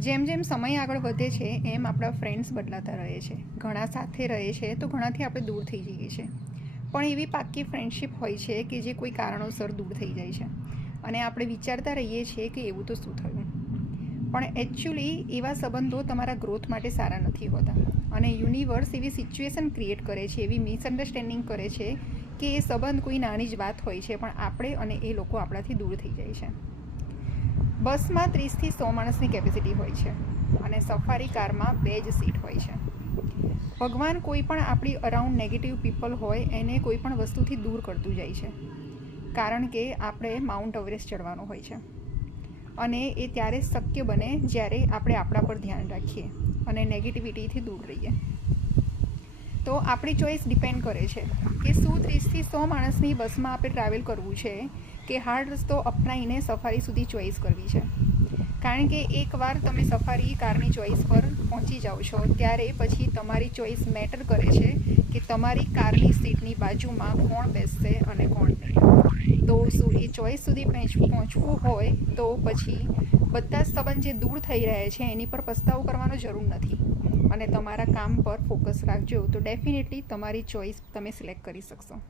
જેમ જેમ સમય આગળ વધે છે એમ આપણા ફ્રેન્ડ્સ બદલાતા રહે છે. ઘણા સાથે રહે છે તો ઘણાથી આપણે દૂર થઈ જઈએ છીએ. પણ એવી પાક્કી ફ્રેન્ડશિપ હોય છે કે જે કોઈ કારણોસર દૂર થઈ જાય છે અને આપણે વિચારતા રહીએ છીએ કે એવું તો શું થયું. પણ એકચ્યુઅલી એવા સંબંધો તમારા ગ્રોથ માટે સારા નથી હોતા અને યુનિવર્સ એવી સિચ્યુએશન ક્રિએટ કરે છે, એવી મિસઅન્ડરસ્ટેન્ડિંગ કરે છે કે એ સંબંધ કોઈ નાની જ વાત હોય છે પણ આપણે અને એ લોકો આપણાથી દૂર થઈ જાય છે. બસમાં 30થી 100 માણસની કેપેસિટી હોય છે અને સફારી કારમાં 2 જ સીટ હોય છે. ભગવાન કોઈ પણ આપણી અરાઉન્ડ નેગેટિવ પીપલ હોય એને કોઈ પણ વસ્તુથી દૂર કરતું જાય છે, કારણ કે આપણે માઉન્ટ એવરેસ્ટ ચડવાનું હોય છે અને એ ત્યારે શક્ય બને જ્યારે આપણે આપણા પર ધ્યાન રાખીએ અને નેગેટિવિટીથી દૂર રહીએ. તો આપણી ચોઈસ ડિપેન્ડ કરે છે કે શું 30થી 100 માણસની બસમાં આપણે ટ્રાવેલ કરવું છે કે હાર્ડ રસ્તો અપનાવીને સફારી સુધી ચોઈસ કરવી છે. કારણ કે એકવાર તમે સફારી કારની ચોઈસ પર પહોંચી જાઓ છો ત્યારે પછી તમારી ચોઈસ મેટર કરે છે કે તમારી કારની સીટની બાજુમાં કોણ બેસશે અને કોણ નહીં. તો શું એ ચોઈસ સુધી પહોંચવું હોય તો પછી બધા જ સંબંધ જે દૂર થઈ રહ્યા છે એની પર પસ્તાવો કરવાનો જરૂર નથી અને તમારા કામ પર ફોકસ રાખજો તો ડેફિનેટલી તમારી ચોઈસ તમે સિલેક્ટ કરી શકશો.